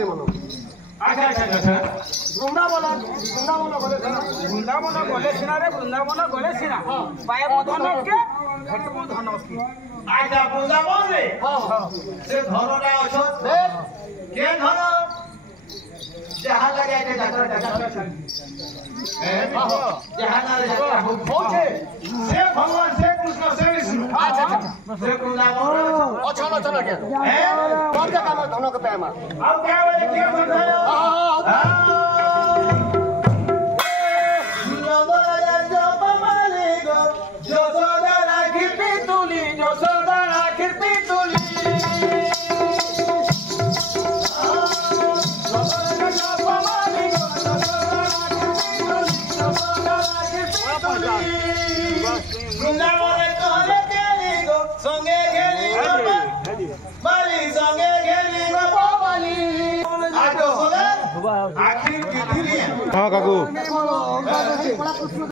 रे मन अच्छा अच्छा अच्छा वृंदावन गले सिना रे वृंदावन गले सिना पाए धन के घटबो धन के आजा वृंदावन रे से धनरा अछो के धन जहां लगे के जात्रा जहां ना जात्रा होछे से भगवान से कृष्ण से विष्णु अच्छा अच्छा से वृंदावन अच्छा अच्छा के कौन का काम धन के पैमा अब क्या बोले क्या बताया हाँ काकू